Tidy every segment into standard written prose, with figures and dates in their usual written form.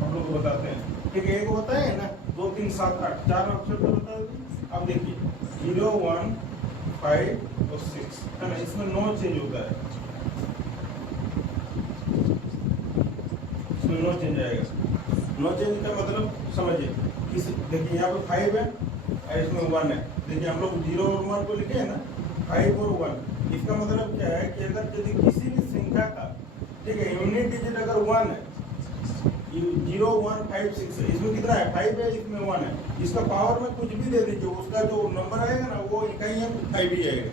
हम लोग को बताते हैं। ठीक है, एक होता है ना 2 3 7 8 4 अक्षर का बता दें। अब देखिए 0 1 5 और 6 है ना, इसमें 9 चेंज होता है, इसमें 9 चेंज आएगा। 9 चेंज का मतलब समझिए, किस देखिए यहाँ पे 5 है और इसमें 1 है। देखिए हम लोग 0 और 1 को लिखे हैं ना, 5 और 1। इसका मतलब क्या है कि अगर यदि किसी भी संख्या का, ठीक है, यूनिट डिजिट अगर 1 है, 0 1 5 6 है, इसमें कितना है 5 है, इसमें 1 है, इसका पावर में कुछ भी दे दीजिए, उसका जो नंबर आएगा ना वो इकाई है 5 ही आएगा।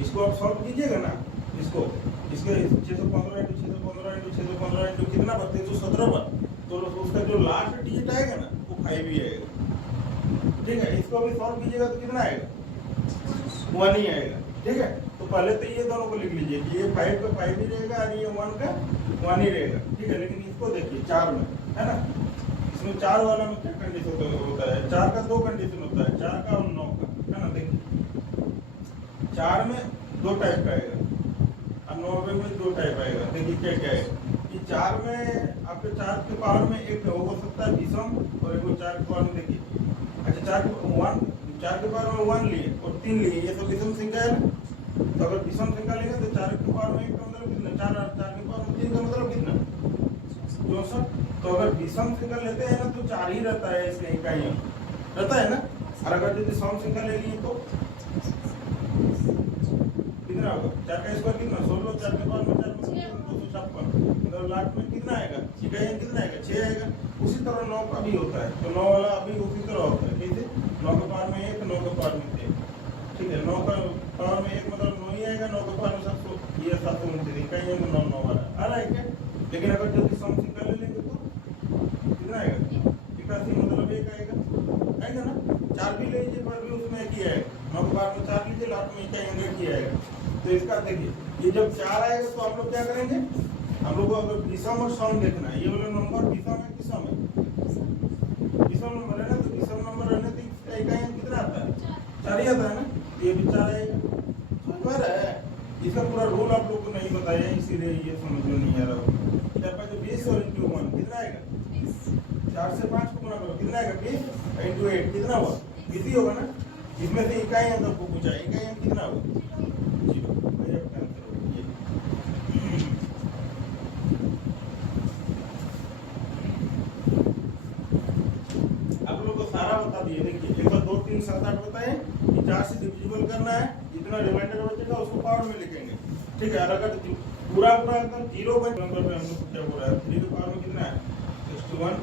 इसको आप सॉल्व कीजिएगा ना, इसको इसके 615 × 615 × 615 × कितना 3217 पर, तो उसका जो लास्ट डिजिट आएगा ना वो 5 ही आएगा। ठीक है, इसको भी सॉल्व कीजिएगा तो कितना आएगा 1 ही आएगा। ठीक है, तो पहले तो ये दोनों को लिख लीजिए कि ये 5 का 5 ही रहेगा और ये 1 का 1 ही रहेगा। ठीक है, लेकिन इसको देखिए 4 में है ना, इसमें 4 वाला में क्या कंडीशन होता है, 4 का 2 कंडीशन होता है, 4 का और 9 का, है ना। देखिए 4 में 2 टाइप का आएगा और 9 में 2 टाइप आएगा। देखिए क्या क्या है कि 4 में आपके 4 के पावर में एक हो सकता है विषम और एक 4 के पावर में, देखिए अच्छा 4 के पावर में 1 लिए और 3 लिए, ये तो विषम संख्या है ना। तो अगर विषम संख्या लेंगे तो 4 के पावर में 1 का मतलब कितना, 4 और 4 के पावर में 3 का मतलब कितना 64। तो अगर विषम संख्या लेते हैं ना तो 4 ही रहता है, इसके इकाइयां रहता है ना। और अगर यदि सम संख्या ले लिए तो कितना होगा, 4 का स्क्वायर कितना 16, 4 के पावर में 4 मतलब 256, मतलब लास्ट में कितना आएगा, इकाइयां कितना आएगा 6 आएगा। उसी तरह 9 का भी होता है, तो 9 वाला अभी उसी तरह होता है, कैसे 9 के पावर में 1, 9 के पावर में 3। ठीक है, 9 का पावर में 1 मतलब 9 ही आएगा, 9 के पावर में 700, ये 729 इकाइयां में 9 9 वाला आ रहा है क्या। लेकिन अगर जल्दी सम संख्या ले लेंगे तो कितना आएगा 81, मतलब 1 आएगा ना। 4 भी ले लीजिए पर भी उसमें 1 ही आएगा, 9 के पावर में 4 लीजिए, लास्ट में इकाइयां 1 ही आएगा। तो इसका देखिए ये जब 4 आएगा तो आप लोग क्या करेंगे, हम लोग को अगर विषम और सम देखना है, ये वाला नंबर विषम है कि सम है, विषम नंबर है ना, तो विषम नंबर रहने से इसका इकाइयां कितना आता है 4 ही आता है ना, ये भी 4 आएगा। समझ में आ रहा है, इसका पूरा रूल आप लोग को नहीं बताया इसीलिए ये समझ में नहीं आ रहा होगा। जब जो 20 और इंटू 1 कितना आएगा, 4 से 5 को गुणा करो कितना आएगा 20 इंटू 8 कितना हुआ 20 ही होगा ना। इसमें से इकाइयां तो पूछा, इकाइयां कितना होगा 0, मेरा आंसर होगा ये। आप लोग को सारा बता दिए। देखिए 1 2 3 7 8 बताए कि 4 से डिविजिबल करना है, जितना रिमाइंडर बचेगा उसको पावर में लिखेंगे। ठीक है, और अगर पूरा एकदम 0 का नंबर पे हम लोग क्या बोल रहा है, 3 के पावर में कितना है 61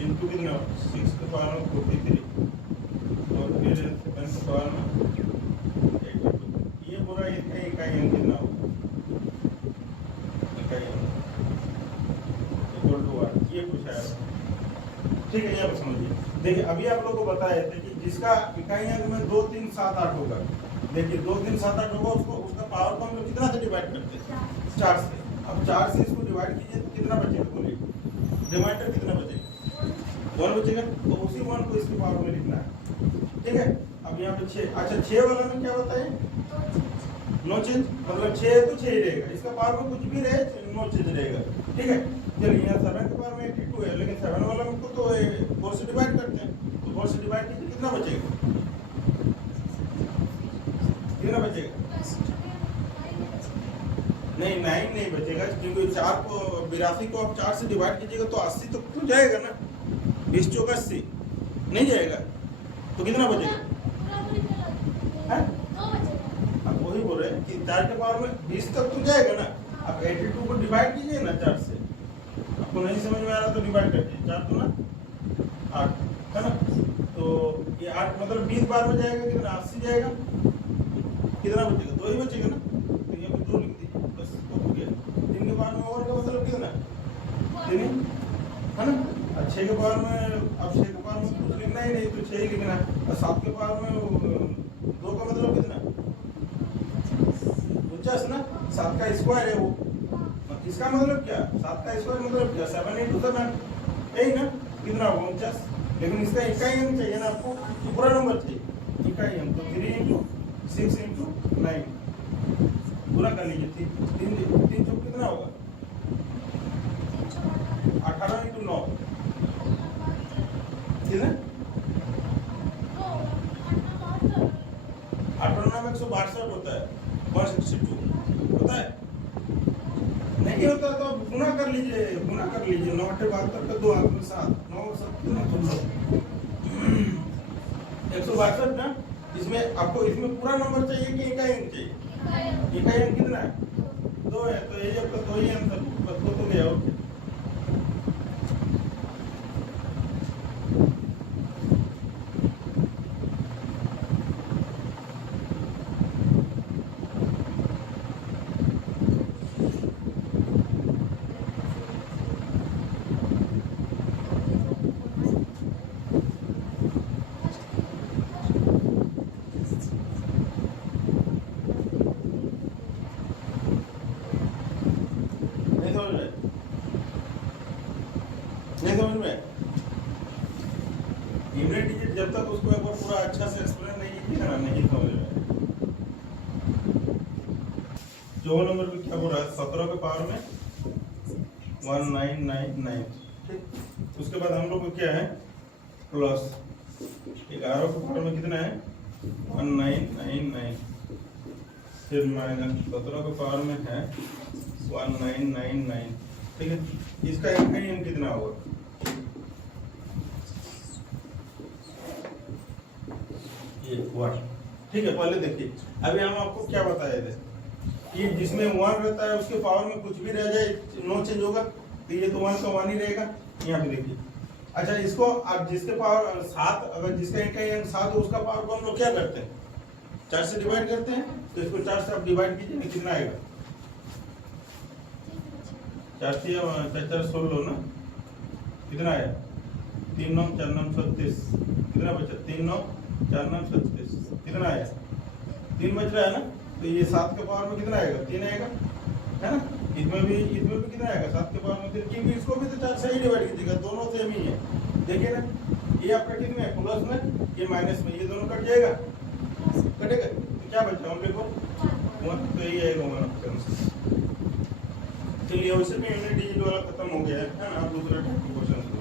इंटू कितना 6 के पावर में 43 और फिर 7 के पावर में 82। ये पूरा इसका इकाइयां कितना होगा, इकाइयां इक्वल टू 1, ये पूछा है। ठीक है, ये समझिए। देखिए अभी आप लोगों को बताए थे कि जिसका इकाइयां में 2 3 7 8 होगा, देखिए 2 3 7 8 होगा, उसको उसका पावर को हम लोग कितना से डिवाइड करते हैं 4 से। अब 4 से इसको डिवाइड कीजिए तो कितना बचेगा, बोलिए रिमाइंडर कितना बचेगा 1 बचेगा, तो उसी 1 को इसके पावर में लिखना है। ठीक है, अब यहाँ पे 6, अच्छा 6 वाला में क्या होता है नो चेंज, मतलब 6 है तो 6 ही रहेगा, इसका पावर में कुछ भी रहे नो चेंज रहेगा। ठीक है, चलिए यहाँ 7 के पावर में 82 है, लेकिन 7 वाला में तो 4 से डिवाइड करते हैं, तो 4 से डिवाइड कीजिए कितना बचेगा, कितना बचेगा नहीं 9 नहीं बचेगा, क्योंकि 4 को 82 को आप 4 से डिवाइड कीजिएगा तो 80 तो खुल जाएगा ना, 20 चौका 80 नहीं जाएगा, तो कितना बचेगा है? अब वही बोल रहे हैं कि 4 के पावर में 20 तक तो जाएगा ना। अब 82 को डिवाइड कीजिए ना 4 से, आपको नहीं समझ में आ रहा तो डिवाइड करके 4 तो ना 8 है ना, तो ये 8 मतलब 20 बार में जाएगा कितना 80 जाएगा, कितना बचेगा 2 ही बचेगा ना, तो ये 2 लिख दीजिए बस, हो गया। 3 के पावर में और का मतलब कितना 3 है ना, और 6 के पावर में, अब 6 के पावर में कुछ लिखना ही नहीं तो 6 ही लिखना है, और 7 के पावर में 2 का मतलब कितना 49 ना, 7 का स्क्वायर है वो, इसका मतलब क्या 7 का स्क्वायर मतलब क्या 7 × 7 यही ना, कितना होगा 49। लेकिन इसका इकाई अंक चाहिए ना आपको, तो पूरा नंबर चाहिए इकाई अंक, तो 3 × 6 × 9 पूरा कर लीजिए, 3 चौक कितना होगा 18 × 9 162 होता है, 162 होता है। नहीं होता तो गुना कर लीजिए, 9 × 72 का 2 आंक में 7, 9 और 7 162 ना। इसमें आपको इसमें पूरा नंबर चाहिए कि इकाई अंक चाहिए? इकाई अंक कितना है? 2 है, तो यही आपका 2 ही आंसर, बस 2 तो गया। ओके, नहीं समझ में? यूनिट डिजिट जब तक उसको एक बार पूरा अच्छा से एक्सप्लेन नहीं किया ना, नहीं समझ में। 4 नंबर पे क्या बोल रहा है? 17 के पावर में 1999, ठीक। उसके बाद हम लोग को क्या है? प्लस 11 के पावर में कितना है? 1999, फिर माइनस 17 के पावर में है 1999, ठीक है। इसका इकाई अंक कितना होगा? ये 1, ठीक है। पहले देखिए, अभी हम आपको क्या बताए थे कि जिसमें 1 रहता है उसके पावर में कुछ भी रह जाए, नो चेंज होगा, तो ये तो 1 का 1 ही रहेगा। यहाँ पे देखिए, अच्छा इसको आप जिसके पावर 7, अगर जिसका इकाई अंक 7 हो उसका पावर को हम लोग क्या करते हैं? 4 से डिवाइड करते हैं। तो इसको 4 से आप डिवाइड कीजिए, कितना आएगा? 4 से 4 16 ना, कितना आया? 3 9 4 9 36, कितना बचा? 3 9 4 9 36, कितना आया? 3 बच रहा है ना। तो ये 7 के पावर में कितना आएगा? 3 आएगा, है ना। इसमें भी कितना आएगा? 7 के पावर में 3, क्योंकि इसको भी तो 4 से ही डिवाइड कीजिएगा, दोनों सेम ही है। देखिए ना, ये आपका कितने है? प्लस में, ये माइनस में, ये दोनों कट जाएगा, कटेगा, तो क्या बचा? हम देखो 1, तो यही आएगा 1 आपका आंसर। चलिए, वैसे भी यूनिट डिजिट वाला खत्म हो गया है ना। आप दूसरा टाइप के क्वेश्चन दो।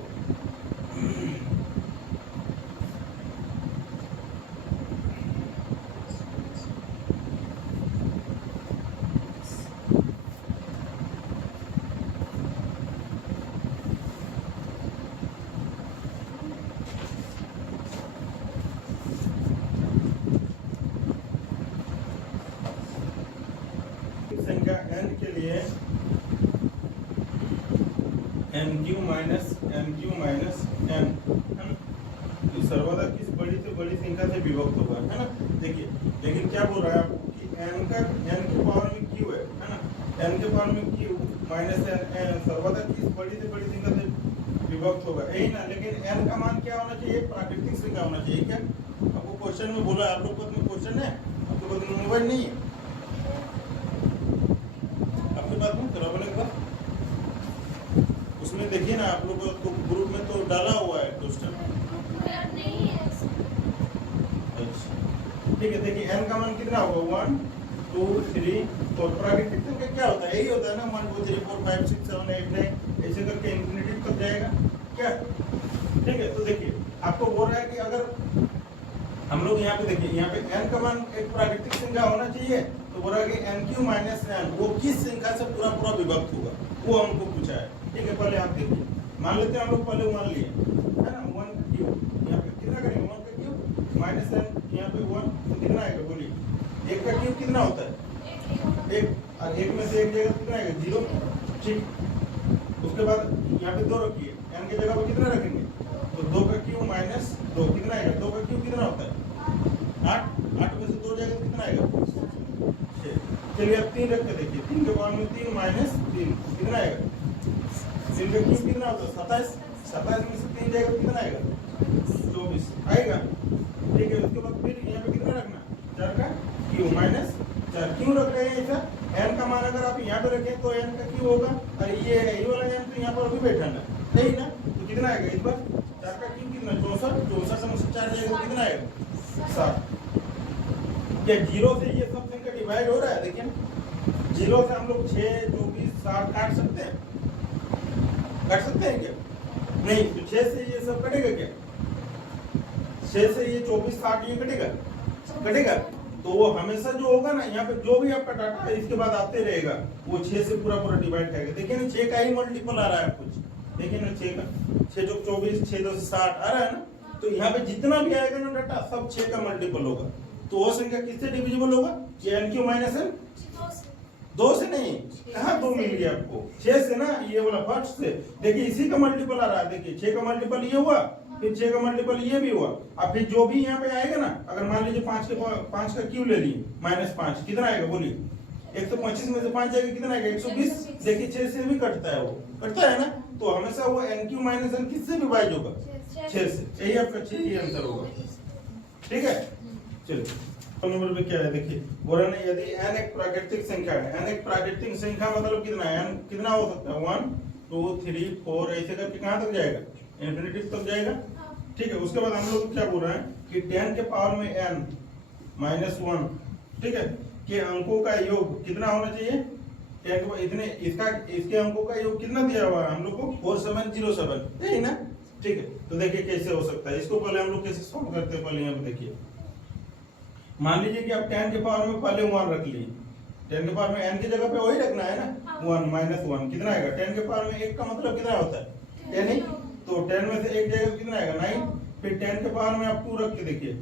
संख्या n के लिए mq माइनस n, तो सर्वदा किस बड़ी से बड़ी संख्या से विभक्त होगा, है ना। देखिए, लेकिन क्या बोल रहा है आपको कि n के पावर में q है ना। n के पावर में q माइनस n सर्वदा किस बड़ी से बड़ी संख्या से विभक्त होगा, यही ना। लेकिन n का मान क्या होना चाहिए? प्राकृतिक संख्या होना चाहिए। क्या आपको क्वेश्चन में बोला? आप लोग को क्वेश्चन है, आपके पास मोबाइल नहीं है, बात नहीं करो बोले एक बार। उसमें देखिए ना, आप लोग को ग्रुप में तो डाला हुआ है क्वेश्चन। अच्छा, ठीक है। देखिए, n का मान कितना होगा? 1 2 3 4। प्राकृतिक संख्या क्या होता है? यही होता है ना, 1 2 3 4 5 6 7 8 9, ऐसे करके इंफिनिटी तक जाएगा क्या, ठीक है। तो देखिए, आपको बोल रहा है कि अगर हम लोग यहाँ पे देखिए, यहाँ पे n का मान एक प्राकृतिक संख्या होना चाहिए, तो बोला कि nq माइनस n वो किस संख्या से पूरा विभक्त होगा, वो हमको पूछा है, ठीक है। पहले आप देखिए, मान लेते हैं हम लोग पहले मान लिए, है ना। 1 का क्यूब, यहाँ पे कितना करेंगे? 1 का क्यूब माइनस n, यहाँ पे 1, तो कितना आएगा? बोलिए, 1 का क्यूब कितना होता है? 1, और 1 में से 1 जगह कितना आएगा? 0, ठीक। उसके बाद यहाँ पे 2 रखिए, n की जगह पे कितना रखेंगे? तो 2 का क्यूब माइनस 2 कितना आएगा? 2 का क्यूब कितना होता है? 8, 8 में से 2 जाएगा कितना आएगा? 6। चलिए अब 3 रख के देखिए, 3 के पावर में 3 माइनस 3 कितना आएगा? 3 का क्यूब कितना होता है? 27, 27 में से 3 जाएगा कितना आएगा? 24 आएगा, ठीक है। उसके बाद फिर यहाँ पे कितना रखना? 4 का क्यूब माइनस 4। क्यों रख रहे हैं ऐसा? n का मान अगर आप यहाँ पे रखें तो n का क्यूब होगा, और ये वाला n तो यहाँ पर भी बैठाना नहीं ना, तो कितना आएगा? इस बार 4 का क्यूब कितना? 64, 64 में से 4 जाएगा कितना आएगा? 7। क्या 0 से ये सब संख्या डिवाइड हो रहा है? देखिए, 0 से हम लोग 6 24 60 काट सकते हैं, क्या? नहीं। तो 6 से ये सब कटेगा क्या? 6 से ये 24 60 ये कटेगा, तो वो हमेशा जो होगा ना, यहाँ पे जो भी आपका डाटा है इसके बाद आते रहेगा, वो 6 से पूरा पूरा डिवाइड करेगा। देखिए ना 6 का ही मल्टीपल आ रहा है कुछ, देखिए ना 6 का, 6 चौक 24, 6 10 60 आ रहा है ना। तो यहाँ पे जितना भी आएगा ना डाटा सब 6 का मल्टीपल होगा। तो वो संख्या किससे डिविजिबल होगा? NQ माइनस n, 2 से नहीं, कहाँ 2 मिल गया आपको? 6 से ना, ये वाला फर्स्ट से। देखिए इसी का मल्टीपल आ रहा है, देखिए 6 का मल्टीपल ये हुआ, फिर 6 का मल्टीपल ये भी हुआ। अब फिर जो भी यहाँ पे आएगा ना, अगर मान लीजिए 5 का क्यू ले लिए -5, कितना आएगा बोलिए? 125 में से 5 जाएगा, कितना आएगा? 120। देखिए 6 से भी कटता है, वो कटता है ना। तो हमेशा वो NQ माइनस n किससे विभाज्य होगा? 6 से। यही आपका 6 ही आंसर होगा, ठीक है। चलिए नंबर पे क्या है, देखिए बोला ना, यदि n एक प्राकृतिक संख्या है, n एक प्राकृतिक संख्या मतलब कितना है? n कितना हो सकता है? 1 2 3 4 ऐसे करके कहां तक जाएगा? इंफिनिटी तक जाएगा, ठीक है। उसके बाद हम लोग क्या बोल रहे हैं कि 10 के पावर में n माइनस 1, ठीक है, के अंकों का योग कितना होना चाहिए? 10 के इतने, इसके अंकों का योग कितना दिया हुआ है हम लोग को? 4707, यही ना, ठीक है। तो देखिए कैसे हो सकता है, इसको पहले हम लोग कैसे सॉल्व करते हैं, पहले यहाँ पे देखिए। मान लीजिए कि आप 10 के पावर में पहले 1 रख लिए, 10 के पावर में n की जगह पे वही रखना है ना, 1 माइनस 1 कितना आएगा? 10 के पावर में 1 का मतलब कितना होता है? 10 ही। तो 10 में से 1 जाएगा तो कितना आएगा? 9। फिर 10 के पावर में आप 2 रख के देखिए,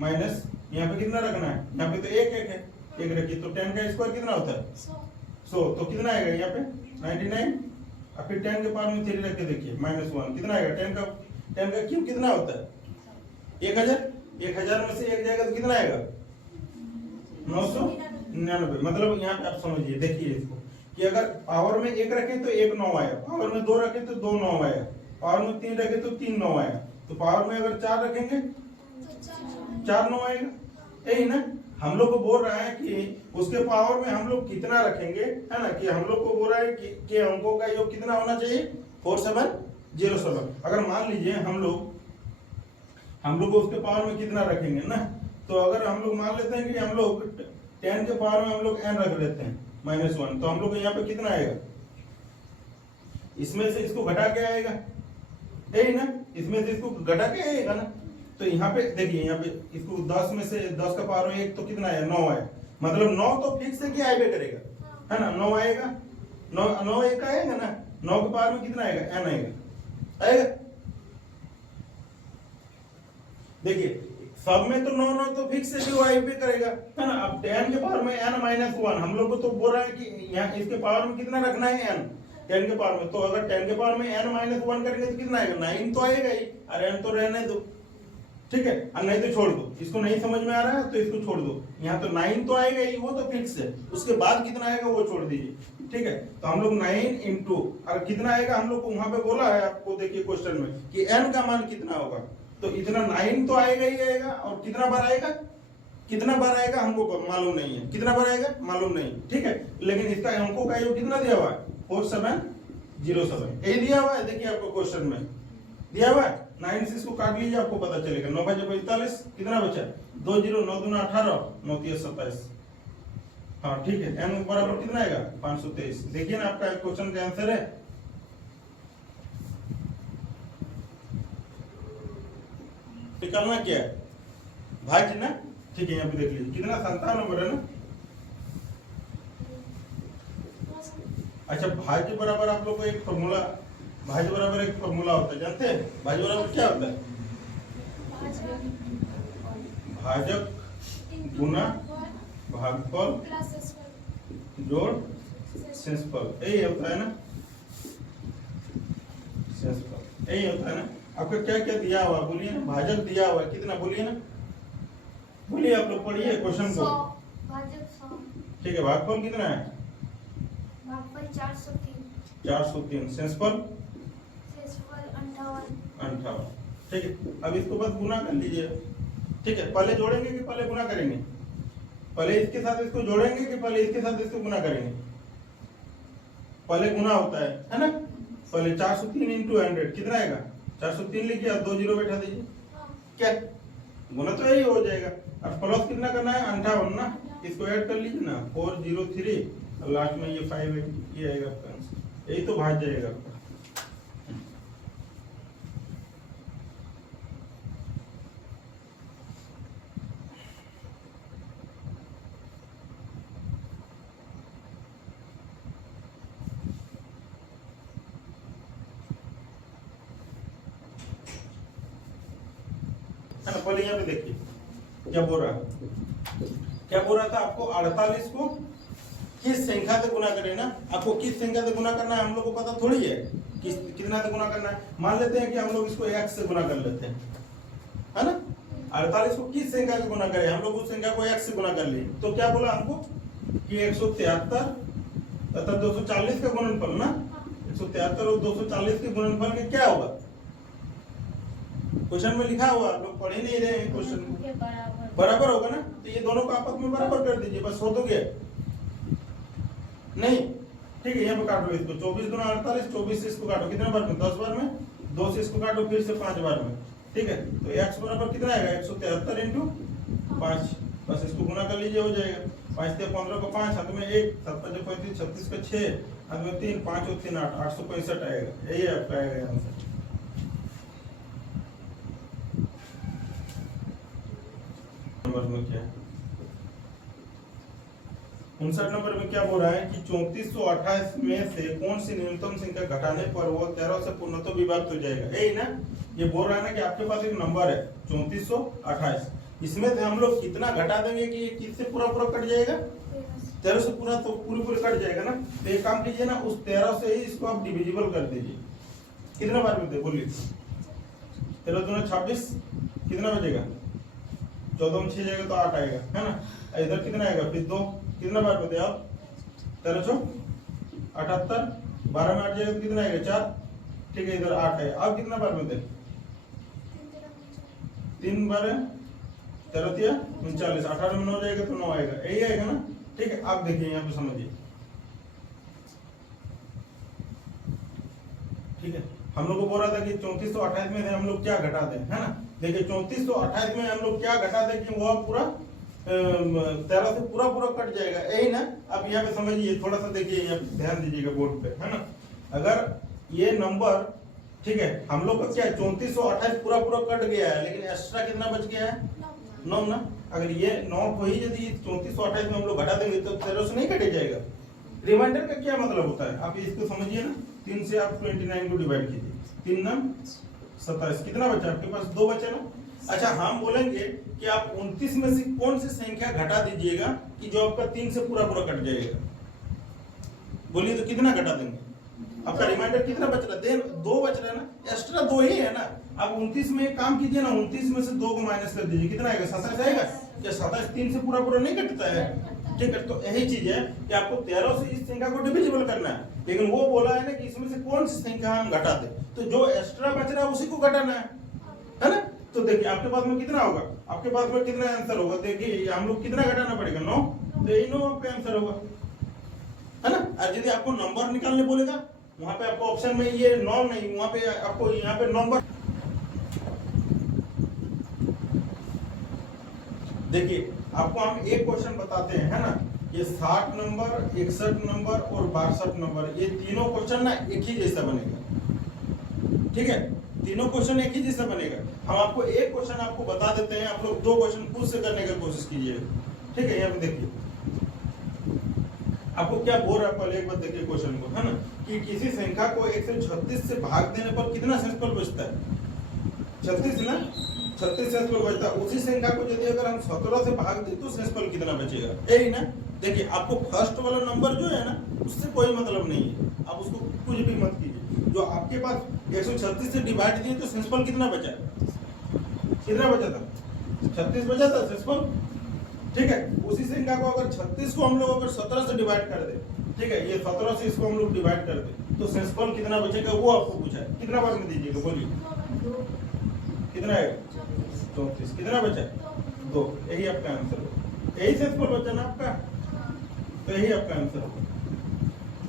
माइनस यहाँ पे कितना रखना है? यहाँ पे तो 1 है, 1 रखिए, तो 10 का स्क्वायर कितना होता है? 100। तो कितना आएगा यहाँ पे? 99। अब फिर 10 के पावर में 3 रख के देखिए, -1 कितना आएगा? 10 का क्यूब कितना होता है? 1000। 1000 में से 1 जाएगा तो कितना आएगा? 999। मतलब यहाँ पे आप समझिए, देखिए इसको कि अगर पावर में 1 रखें तो 1 9 आया, पावर में 2 रखें तो 2 9 आया, पावर में 3 रखें तो 3 9 आया, तो पावर में अगर 4 रखेंगे 4 9 आएगा, यही ना। हम लोग को बोल रहा है कि उसके पावर में हम लोग कितना रखेंगे, है ना, कि हम लोग को बोल रहा है कि अंकों का योग कितना होना चाहिए? 4707। अगर मान लीजिए हम लोग को उसके पावर में कितना रखेंगे ना, तो अगर हम लोग मान लेते हैं कि हम लोग 10 के पावर में हम लोग n रख लेते हैं -1, तो हम लोग को यहाँ पे कितना आएगा? इसमें से इसको घटा के आएगा, यही ना, इसमें से इसको घटा के आएगा ना। तो यहाँ पे देखिए, यहाँ पे इसको 10 में से 10 का पावर में 1 तो कितना आया? 9 आया। मतलब 9 तो फिक्स है कि आएगा करेगा, है ना, 9 आएगा, 9 1 आएगा ना, 9 के पावर में कितना आएगा? n आएगा। देखिए सब में तो 9 9 तो फिक्स है कि वो आई पे करेगा, है ना। अब 10 के पावर में n माइनस 1 हम लोग को तो बोल रहा है कि यहाँ इसके पावर में कितना रखना है? n 10 के पावर में। तो अगर 10 के पावर में n माइनस 1 करेंगे तो कितना आएगा? 9 तो आएगा ही, और n तो रहने दो, ठीक है, और नहीं तो छोड़ दो। इसको नहीं समझ में आ रहा है तो इसको छोड़ दो, यहाँ तो 9 तो आएगा ही, वो तो फिक्स है। उसके बाद कितना आएगा वो छोड़ दीजिए, ठीक है। तो हम लोग 9 इंटू, और कितना आएगा हम लोग को वहां पे बोला है आपको, देखिए क्वेश्चन में कि n का मान कितना होगा, तो इतना 9 तो आएगा ही आएगा, और कितना बार आएगा हमको मालूम नहीं है, कितना बार आएगा मालूम नहीं, ठीक है। लेकिन इसका अंकों का योग कितना दिया हुआ है? 4707, यही दिया हुआ है। देखिए आपको क्वेश्चन में दिया हुआ है, 9 से इसको काट लीजिए, आपको पता चलेगा। 9 5 45, कितना बचा? 2 0, 9 2 18, 9 3 27, हाँ ठीक है। n बराबर कितना आएगा? 523। देखिए ना आपका क्वेश्चन का आंसर है। निकालना क्या है? भाज्य ना, ठीक है। यहाँ पे देख लीजिए कितना, 57 नंबर है ना। अच्छा, भाज्य बराबर आप लोग को एक फॉर्मूला, भाज्य बराबर एक फॉर्मूला होता है, जानते हैं भाज्य बराबर क्या होता है? भाजक गुना भागफल जोड़ शेषफल, यही होता है ना, शेषफल यही होता है ना। आपका क्या क्या दिया हुआ बोलिए ना? भाजक दिया हुआ है कितना, बोलिए ना, बोलिए आप लोग पढ़िए क्वेश्चन को। ठीक है, भागफल कितना है? 403। शेषफल 58। ठीक है, अब इसको बस गुना कर लीजिए, ठीक है। पहले जोड़ेंगे कि पहले गुना करेंगे? पहले इसके साथ इसको जोड़ेंगे कि पहले इसके साथ इसको गुना करेंगे? पहले गुना होता है ना। पहले 403 इंटू 100 कितना आएगा? 403 लिखिए, 2 0 बैठा दीजिए, क्या गुना तो यही हो जाएगा। और प्लस कितना करना है? 58 ना, इसको ऐड कर लीजिए ना, 403 और लास्ट में ये 5 है, ये आएगा आपका आंसर। यही तो भाग जाएगा आपका। है ना। पहले यहाँ पे देखिए क्या बोल रहा है, क्या बोल रहा था आपको 48 को किस संख्या से गुना करें ना। आपको किस संख्या से गुना करना है हम लोग को पता थोड़ी है, कितना से गुना करना है। मान लेते हैं कि हम लोग इसको x से गुना कर लेते हैं, है ना। 48 को किस संख्या से गुना करें, हम लोग उस संख्या को x से गुना कर लिए, तो क्या बोला हमको कि 173 तथा 240 का गुणनफल ना, 173 और 240 के गुणनफल के क्या होगा। क्वेश्चन में लिखा हुआ, आप लोग पढ़ ही नहीं रहे हैं क्वेश्चन को, बराबर होगा ना। तो ये दोनों को आपस में बराबर कर दीजिए, बस हो तो गया नहीं। ठीक है, यहाँ पे काटो इसको, 24 गुना 48, 24 से इसको काटो कितने बार में, 10 बार में, 2 से इसको काटो फिर से 5 बार में। ठीक है, तो x बराबर कितना आएगा 173 इंटू 5, बस इसको गुना कर लीजिए, हो जाएगा। 5 से 15 को 5, हाथ में 1, 7 5 35, 36 का 6, हाथ में 3, 5 और 3 8, 865 आएगा। यही आपका आएगा आंसर। नंबर में क्या है 59 नंबर में क्या बोल रहा है कि 3428 में से कौन सी न्यूनतम संख्या घटाने पर वो 13 से पूर्णतः विभक्त हो जाएगा। यही ना, ये बोल रहा है ना कि आपके पास एक नंबर है 3428, इसमें से हम लोग कितना घटा देंगे कि ये किससे पूरा पूरा कट जाएगा, 13 से पूरा, तो पूरी कट जाएगा ना। तो एक काम कीजिए ना, उस 13 से ही इसको आप डिविजिबल कर दीजिए। कितना बार में बोलिए, 13 दूना 26, कितना बचेगा, 14 में 6 जाएगा तो 8 आएगा, है ना। इधर कितना आएगा फिर 2, कितना बार में आप 13 चौ 78, 12 में 8 जाएगा तो कितना आएगा 4। ठीक है, इधर 8 है। अब कितना बार में 3 बार है, 13 तिया 39, 18 में 9 जाएगा तो 9 आएगा, यही आएगा ना। ठीक है, आप देखिए यहाँ पे समझिए। ठीक है, हम लोग को बोल रहा था कि 3428 में से हम लोग क्या घटा दें, है ना। देखिए 3428 में हम लोग क्या घटा दें कि वो पूरा 13 से पूरा कट जाएगा, यही ना। अब यहाँ पे समझिए, थोड़ा सा देखिए, यहाँ ध्यान दीजिएगा बोर्ड पे, है ना। अगर ये नंबर, ठीक है, हम लोग का क्या है 3428 पूरा कट गया है, लेकिन एक्स्ट्रा कितना बच गया है 9 ना। अगर ये 9 को ही यदि 3428 में हम लोग घटा देंगे तो 13 से नहीं कटे जाएगा। रिमाइंडर का क्या मतलब होता है, आप इसको समझिए ना। 3 से आप 29 को डिवाइड कीजिए, 3 9 27, कितना बचा आपके पास, 2 बचा ना। अच्छा, हम बोलेंगे कि आप 29 में से कौन सी संख्या घटा दीजिएगा कि जो आपका 3 से पूरा कट जाएगा। बोलिए तो कितना घटा देंगे, आपका रिमाइंडर कितना बच रहा है, 2 बच रहा है ना, एक्स्ट्रा 2 ही है ना। अब 29 में एक काम कीजिए ना, 29 में से 2 को माइनस कर दीजिए, कितना आएगा 27 आएगा। क्या 27 3 से पूरा नहीं कटता है। ठीक है, तो यही चीज है कि आपको 13 से इस संख्या को डिविजिबल करना है, लेकिन वो बोला है ना कि इसमें से कौन सी संख्या हम घटा दें, तो जो एक्स्ट्रा बच रहा है उसी को घटाना है ना। तो देखिए आपके पास में कितना होगा, आपके पास में कितना आंसर होगा, देखिए हम लोग कितना घटाना पड़ेगा 9, तो यही 9 आपका आंसर होगा, है ना। और यदि आपको नंबर निकालने बोलेगा, वहां पे आपको ऑप्शन में ये 9 नहीं, वहां पे आपको यहाँ पे नंबर। देखिए आपको हम एक क्वेश्चन बताते हैं, है ना। ये 60 नंबर, 61 नंबर और 62 नंबर, ये तीनों क्वेश्चन ना एक ही जैसा बनेगा। ठीक है, तीनों क्वेश्चन एक ही जैसा बनेगा। हम आपको एक क्वेश्चन आपको बता देते हैं, आप लोग 2 क्वेश्चन खुद से करने की कोशिश कीजिएगा। ठीक है, यहाँ पे देखिए आपको क्या बोल रहा है, पहले एक बार देखिए क्वेश्चन को, है ना, कि किसी संख्या को 136 से भाग देने पर कितना शेषफल बचता है, 36 ना, 36 शेषफल बचता है। उसी संख्या को यदि अगर हम 17 से भाग दें तो शेषफल कितना बचेगा, यही ना। देखिए आपको फर्स्ट वाला नंबर जो है ना, उससे कोई मतलब नहीं है, आप उसको कुछ भी मत कीजिए। जो आपके पास 136 से डिवाइड दिए तो शेषफल कितना बचा, कितना बचा था, 36 बचा था शेषफल। ठीक है, उसी संख्या को अगर 36 को हम लोग अगर 17 से डिवाइड कर दे, ठीक है, ये 17 से इसको हम लोग डिवाइड कर दे तो शेषफल कितना बचेगा, वो आपको पूछा है। कितना बार में दीजिएगा, बोलिए कितना है, 34, कितना बचा 2, यही आपका आंसर होगा, यही शेषफल बचा ना आपका, तो यही आपका आंसर होगा।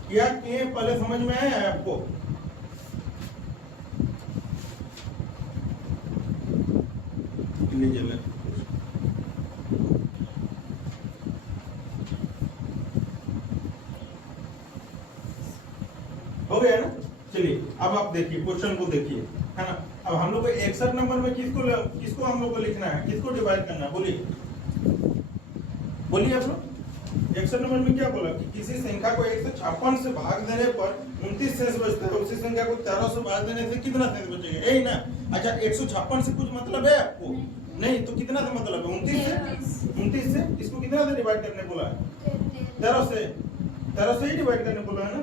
क्या किए पहले समझ में आया है आपको। लीजिए हो गया ना। चलिए अब आप देखिए क्वेश्चन को देखिए, है ना। अब हम लोग को 61 नंबर में किसको हम लोग को लिखना है, किसको डिवाइड करना है, बोलिए आप लोग। 61 नंबर में क्या बोला कि किसी संख्या को 156 से भाग देने पर 29 शेष बचता है, उसी संख्या को 13 से भाग देने से कितना शेष बचेगा, यही ना। अच्छा 156 से कुछ मतलब है आपको, नहीं तो कितना से मतलब है 29 से इसको कितना से डिवाइड करने बोला है 13 से ही डिवाइड करने बोला है ना।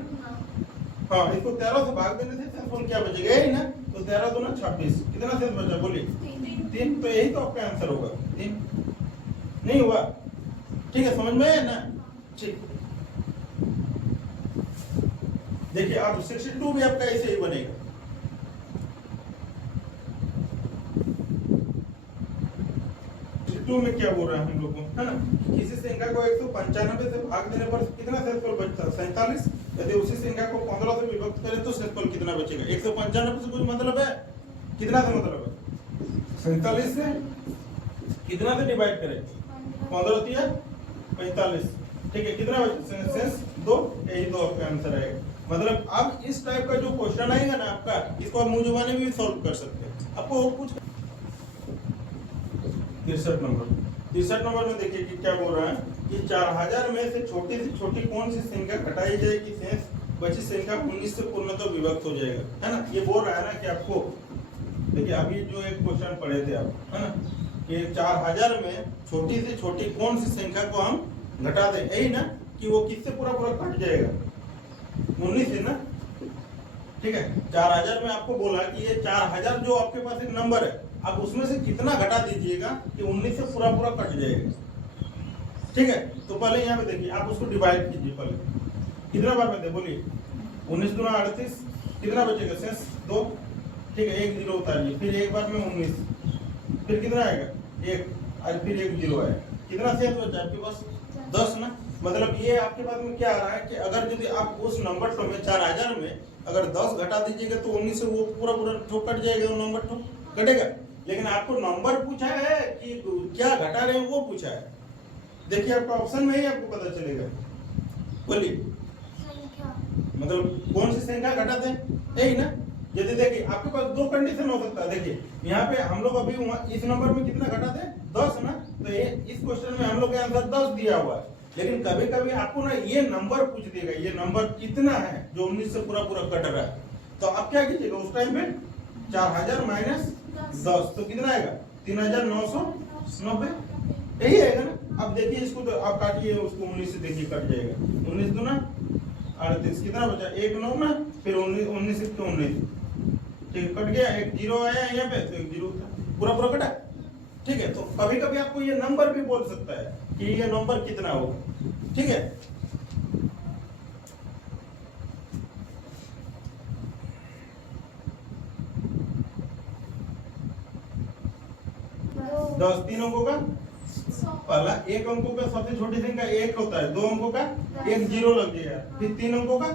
हाँ इसको 13 से भाग देने से शेषफल क्या बचेगा यही ना, तो 13 दूना 26, कितना शेष बचा बोलिए 3, तो यही तो आपका आंसर होगा 3। नहीं हुआ? ठीक है, समझ में है ना? ठीक, देखिए आप 62 भी आपका ऐसे ही बनेगा। में क्या बोल रहा है हम लोग को, है ना, किसी संख्या को 195 से भाग देने पर कितना शेषफल बचता है 47। यदि उसी संख्या को 15 से विभक्त करें तो शेषफल कितना बचेगा। 195 से कुछ मतलब है, कितना से मतलब है 47 से कितना से डिवाइड करें 15 दिया 45, ठीक है, कितना शेष 2, यही तो आपका आंसर है। मतलब अब इस टाइप का जो क्वेश्चन आएगा ना आपका, इसको आप मुंह जुबानी भी सॉल्व कर सकते हैं। आपको और कुछ 63 नंबर में देखिए कि क्या बोल रहा है कि 4000 में से छोटी कौन सी संख्या घटाई जाएगी शेष बची संख्या 19 से पूर्णतः विभक्त हो जाएगा, है ना। ये बोल रहा है ना कि आपको देखिए अभी जो एक क्वेश्चन पढ़े थे आप, है ना, कि 4000 में छोटी से छोटी कौन सी संख्या को हम घटा दें, यही ना, कि वो किससे पूरा कट जाएगा 19 से ना। ठीक है, 4000 में आपको बोला कि ये 4000 जो आपके पास एक नंबर है, आप उसमें से कितना घटा दीजिएगा कि 19 से पूरा कट जाएगा। ठीक है, तो पहले यहाँ पे देखिए आप उसको डिवाइड कीजिए। पहले कितना बार में दे बोलिए 19 दूना 38, कितना बचेगा शेष 2। ठीक है, 1 0 उतारिए, फिर एक बार में 19, फिर कितना आएगा 1, और फिर 1 0 आएगा, कितना शेष बचा आपके पास 10 ना। मतलब ये आपके पास में क्या आ रहा है कि अगर यदि आप उस नंबर में 4000 में अगर 10 घटा दीजिएगा तो 19 से वो पूरा कट जाएगा, वो नंबर कटेगा। लेकिन आपको नंबर पूछा है कि क्या घटा रहे हैं वो पूछा है। देखिए आपका ऑप्शन में ही आपको पता चलेगा। बोलिए मतलब कौन सी संख्या घटा दें, यही ना। यदि देखिए आपके पास दो कंडीशन हो सकता है। देखिए यहाँ पे हम लोग अभी इस नंबर में कितना घटा दें 10 ना, तो ये इस क्वेश्चन में हम लोग के आंसर 10 दिया हुआ है। लेकिन कभी कभी आपको ना ये नंबर पूछ देगा, ये नंबर कितना है जो 19 से पूरा कट रहा है, तो आप क्या कीजिएगा उस टाइम पे 4000 माइनस 10 तो कितना आएगा 3990, यही आएगा ना। अब देखिए इसको तो आप काटिए उसको 19 से, देखिए कट जाएगा 19 दूना 38, कितना बचा 1 9 ना, फिर 19 से 19, ठीक कट गया, 1 0 आया यहाँ पे तो 1 0 था, पूरा कटा। ठीक है, तो कभी कभी आपको ये नंबर भी बोल सकता है कि ये नंबर कितना होगा। ठीक है, दस 3 अंकों का, पहला 1 अंकों का सबसे छोटी संख्या 1 होता है, 2 अंकों का 1 0 लग जाएगा, फिर 3 अंकों का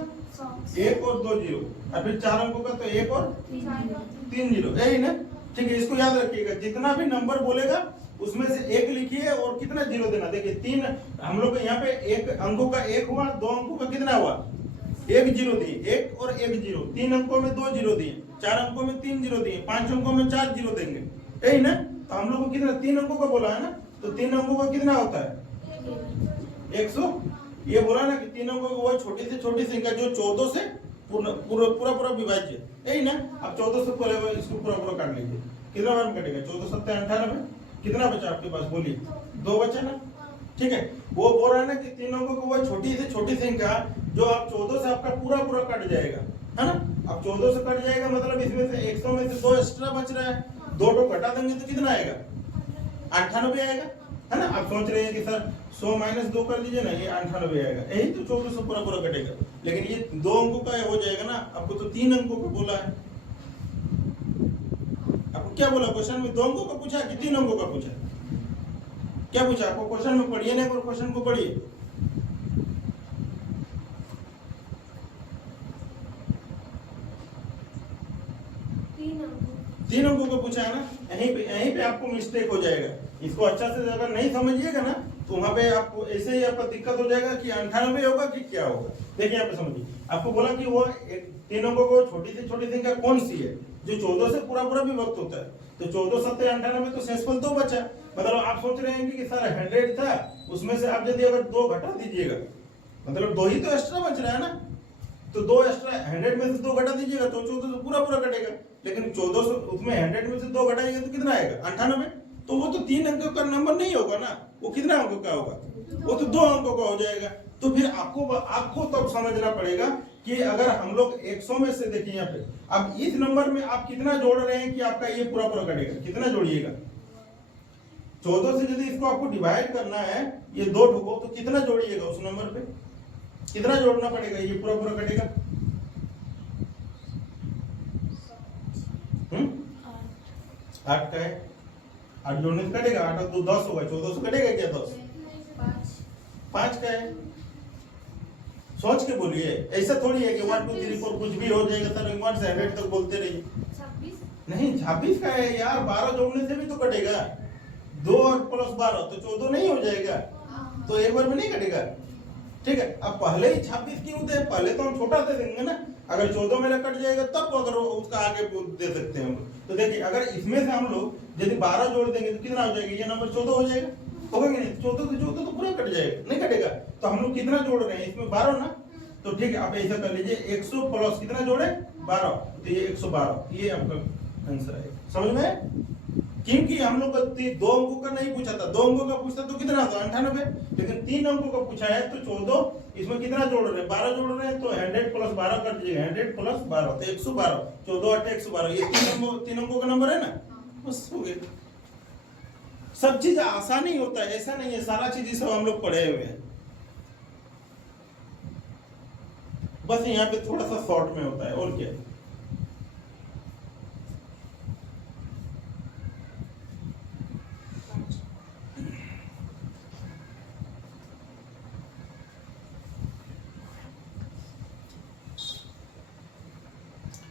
1 और 2 0, और फिर 4 अंकों का तो 1 और 3 0, यही ना। ठीक है, इसको याद रखिएगा, जितना भी नंबर बोलेगा उसमें से 1 लिखिए और कितना 0 देना। देखिए 3 हम लोग यहाँ पे 1 अंकों का 1 हुआ, 2 अंकों का कितना हुआ 1 0 दिए, 1 और 1 0, 3 अंकों में 2 0 दिए, 4 अंकों में 3 0 दिए, 5 अंकों में 4 0 देंगे, यही ना। तो हम लोग को कितना 3 अंकों का बोला है ना, तो 3 अंकों का कितना होता है 100। ये बोला ना कि 3 अंकों का वो छोटी से छोटी संख्या जो 14 से पूरा विभाज्य, यही ना। अब 14 से पहले इसको पूरा काट लीजिए, कितना बार में कटेगा 14 7 98, कितना बचा आपके पास बोलिए 2 बचा ना। ठीक है, वो बोल रहा है ना कि 3 अंकों का वो छोटी से छोटी संख्या जो आप 14 से आपका पूरा कट जाएगा, है ना। अब 14 से कट जाएगा मतलब इसमें से 100 में से 2 एक्स्ट्रा बच रहा है, 2 घटा देंगे तो कितना आएगा 98 आएगा, है ना। आप सोच रहे हैं कि सर 100 माइनस 2 कर लीजिए ना, ये 98 आएगा, यही तो 14 से पूरा कटेगा। लेकिन ये 2 अंकों का हो जाएगा ना, आपको तो 3 अंकों का बोला है। आपको क्या बोला क्वेश्चन में, 2 अंकों का पूछा कि 3 अंकों का पूछा, क्या पूछा आपको क्वेश्चन में? पढ़िए ना, क्वेश्चन को पढ़िए। तीन अंकों को पूछा है ना, यहीं पे आपको मिस्टेक हो जाएगा। इसको अच्छा से अगर नहीं समझिएगा ना तो वहां पे आपको ऐसे ही आपका दिक्कत हो जाएगा कि 98 होगा कि क्या होगा। देखिए यहाँ पे समझिए, आपको बोला कि वो 3 अंकों को छोटी से छोटी संख्या कौन सी है जो 14 से पूरा विभक्त होता है, तो 14 7 98, तो शेषफल 2 बचा। मतलब आप सोच रहे हैं कि सर 100 था, उसमें से आप यदि अगर 2 घटा दीजिएगा मतलब 2 ही तो एक्स्ट्रा बच रहा है ना, तो 2 एक्स्ट्रा 100 में से 2 घटा दीजिएगा तो 14 से पूरा कटेगा। लेकिन 14 से उसमें 100 में से 2 घटाएंगे तो कितना आएगा 98। तो वो तो 3 अंकों का नंबर नहीं होगा ना, वो कितना अंकों का होगा, वो तो 2 अंकों का हो जाएगा। तो फिर आपको तब समझना पड़ेगा कि अगर हम लोग 100 में से देखिए यहाँ पे, अब इस नंबर में आप कितना जोड़ रहे हैं कि आपका ये पूरा पूरा कटेगा, कितना जोड़िएगा। 14 से यदि इसको आपको डिवाइड करना है ये 2 ठोको, तो कितना जोड़िएगा उस नंबर पे, कितना जोड़ना पड़ेगा, ये पूरा पूरा कटेगा। 8 का है, 8 जोड़ने से कटेगा, 8 और 2 10 होगा, 14 से कटेगा क्या 10, 5 का है। सोच के बोलिए, ऐसा थोड़ी है कि 1 2 3 4 कुछ भी हो जाएगा सर 1 से 100 तक बोलते रहिए। 26 नहीं 26 का है यार, 12 जोड़ने से भी तो कटेगा, 2 और प्लस 12 तो 14 नहीं हो जाएगा, तो एक बार में नहीं कटेगा। ठीक है, अब पहले ही 26 क्यों दे, पहले तो हम छोटा दे देंगे ना, अगर 14 मेरा कट जाएगा तब अगर उसका आगे दे सकते हैं हम लोग। तो देखिए अगर इसमें से हम लोग यदि 12 जोड़ देंगे तो कितना हो जाएगा, ये नंबर 14 हो जाएगा, होगा कि नहीं, 14 तो पूरा कट जाएगा, नहीं कटेगा। तो हम लोग कितना जोड़ रहे हैं इसमें 12 ना, तो ठीक है आप ऐसा कर लीजिए 100 प्लस कितना जोड़े 12, तो ये 112, ये आपका आंसर है। समझ में, क्योंकि हम लोग 2 अंकों का नहीं पूछा था, 2 अंकों का पूछता तो कितना था 98, लेकिन 3 अंकों का पूछा है तो 14, इसमें कितना जोड़ रहे हैं 12 जोड़ रहे हैं, तो 100 प्लस 12 कर दीजिएगा, 100 प्लस 12 तो 112, 14 8 112, ये 3 अंकों का नंबर है ना, बस हो गया। सब चीज आसान ही होता है, ऐसा नहीं है सारा चीज सब हम लोग पढ़े हुए हैं, बस यहाँ पे थोड़ा सा शॉर्ट में होता है और क्या।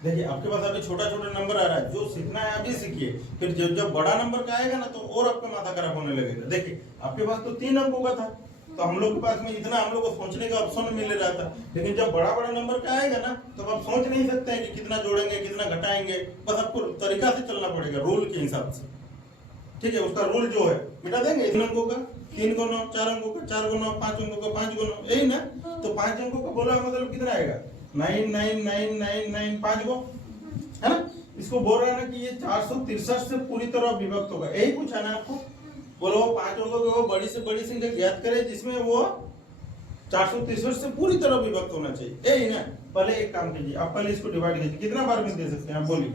देखिए आपके पास अभी छोटा छोटा नंबर आ रहा है, जो सीखना है अभी सीखिए, फिर जब बड़ा नंबर का आएगा ना तो और आपका माथा खराब होने लगेगा। देखिए आपके पास तो 3 अंकों का था, तो हम लोग के पास में इतना हम लोग को सोचने का ऑप्शन मिल रहा था, लेकिन जब बड़ा बड़ा नंबर का आएगा ना तो आप सोच नहीं सकते हैं कि कितना जोड़ेंगे कितना घटाएंगे, बस आपको तरीका से चलना पड़ेगा रूल के हिसाब से। ठीक है, उसका रूल जो है मिटा देंगे, 3 अंकों का 3 को 9, 4 अंकों का 4 को 9, 5 अंकों का 5 को 9, यही ना, तो 5 अंकों का बोला मतलब कितना आएगा 99999 5 को, है ना। इसको बोल रहा है ना कि ये 463 से पूरी तरह विभक्त होगा, यही पूछा ना आपको, बोलो 5 अंकों को बड़ी से बड़ी संख्या ज्ञात करे जिसमें वो 463 से पूरी तरह विभक्त होना चाहिए, यही ना। पहले एक काम कीजिए, आप पहले इसको डिवाइड कीजिए, कितना बार में दे सकते हैं आप बोलिए,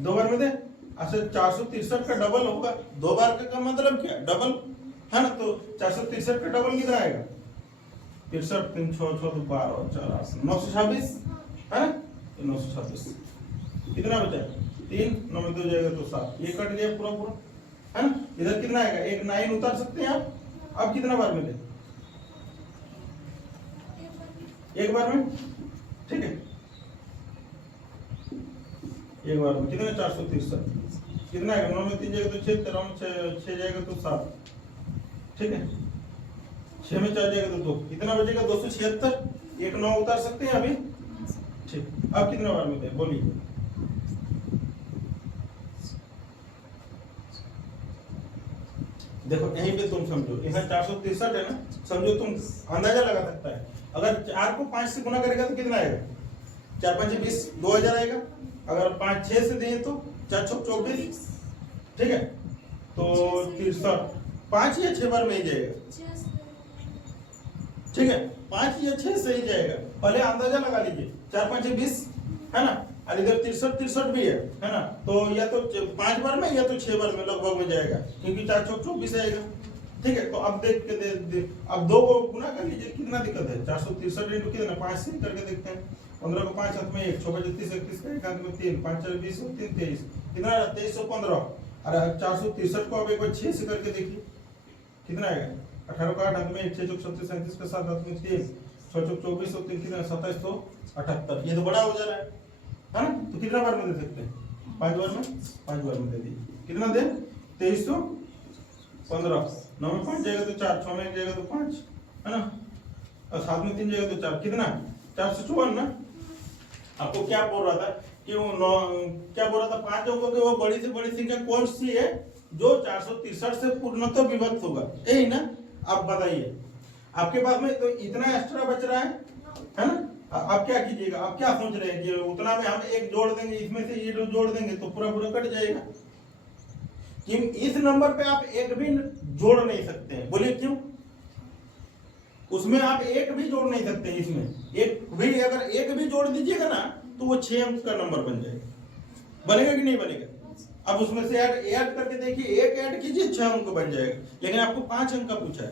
2 बार में दे। अच्छा 463 का डबल होगा, 2 बार का मतलब क्या डबल है ना, तो 463 का डबल कितना आएगा 63 3 6 6 12 4 8 926 है ना, 926 कितना बचा 3 9 में 2 जाएगा तो 7, ये कट गया पूरा पूरा है ना। इधर कितना आएगा, एक 9 उतार सकते हैं आप, अब कितना बार में दे, एक बार में, ठीक है एक बार में कितना 463 कितना आएगा, 9 में 3 जाएगा तो 6, 13 में 6 जाएगा तो 7, ठीक है 6 में 4 जाएगा तो 2, कितना बचेगा 276, एक 9 उतार सकते हैं अभी, ठीक। अब कितना बार में दे बोलिए, देखो यहीं पे तुम समझो, यहाँ 463 है ना, समझो तुम अंदाजा लगा सकता है, अगर 4 को 5 से गुना करेगा तो कितना आएगा 4 5 20 2000 आएगा, अगर 5 6 से दें तो 4 6 24, ठीक है, तो 63 5 या 6 बार में ही जाएगा, ठीक है 5 या 6 से ही जाएगा, पहले अंदाजा लगा लीजिए 4 5 20 है ना, और इधर 63 भी है ना, तो या तो 5 बार में या तो 6 बार में लगभग में जाएगा, क्योंकि 4 6 24 आएगा, ठीक है। तो अब देख के अब 2 को गुना कर लीजिए, कितना दिक्कत है 463 इंटू कितना 5 से करके देखते हैं, 15 को 5 हाथ में 1 6 31 31 का एक हाथ में 3 5 4 20 3 23 कितना 2315, और 463 को अब एक बार 6 से करके देखिए कितना आएगा, 18 का 8 हाथ में 1 6 36 37 का 7 हाथ में 3 6 24 और 3 कितना 2778, ये तो बड़ा हो जा रहा है ना, तो कितना बार में दे सकते हैं 5 बार में, 5 बार में दे दीजिए, कितना दे 2315, 9 में 5 जाएगा तो 4, 6 में 1 जाएगा तो 5 है ना, और 7 में 3 जाएगा तो 4, कितना 454 ना। आपको क्या बोल रहा था कि वो क्या बोल रहा था 5 अंकों की वो बड़ी से बड़ी संख्या कौन सी है जो 463 से पूर्णतः विभक्त होगा, यही ना। आप बताइए, आपके पास में तो इतना एक्स्ट्रा बच रहा है ना, आप क्या कीजिएगा, आप क्या सोच रहे हैं कि उतना में हम एक जोड़ देंगे, इसमें से ये जोड़ देंगे तो पूरा पूरा कट जाएगा, कि इस नंबर पे आप एक भी जोड़ नहीं सकते हैं। बोलिए क्यों? उसमें आप एक भी जोड़ नहीं सकते। इसमें एक भी, अगर एक भी जोड़ दीजिएगा ना तो वो 6 अंक का नंबर बन जाएगा। बनेगा कि नहीं बनेगा? अब उसमें से ऐड करके देखिए, एक ऐड कीजिए 6 अंक बन जाएगा, लेकिन आपको 5 अंक का पूछा है।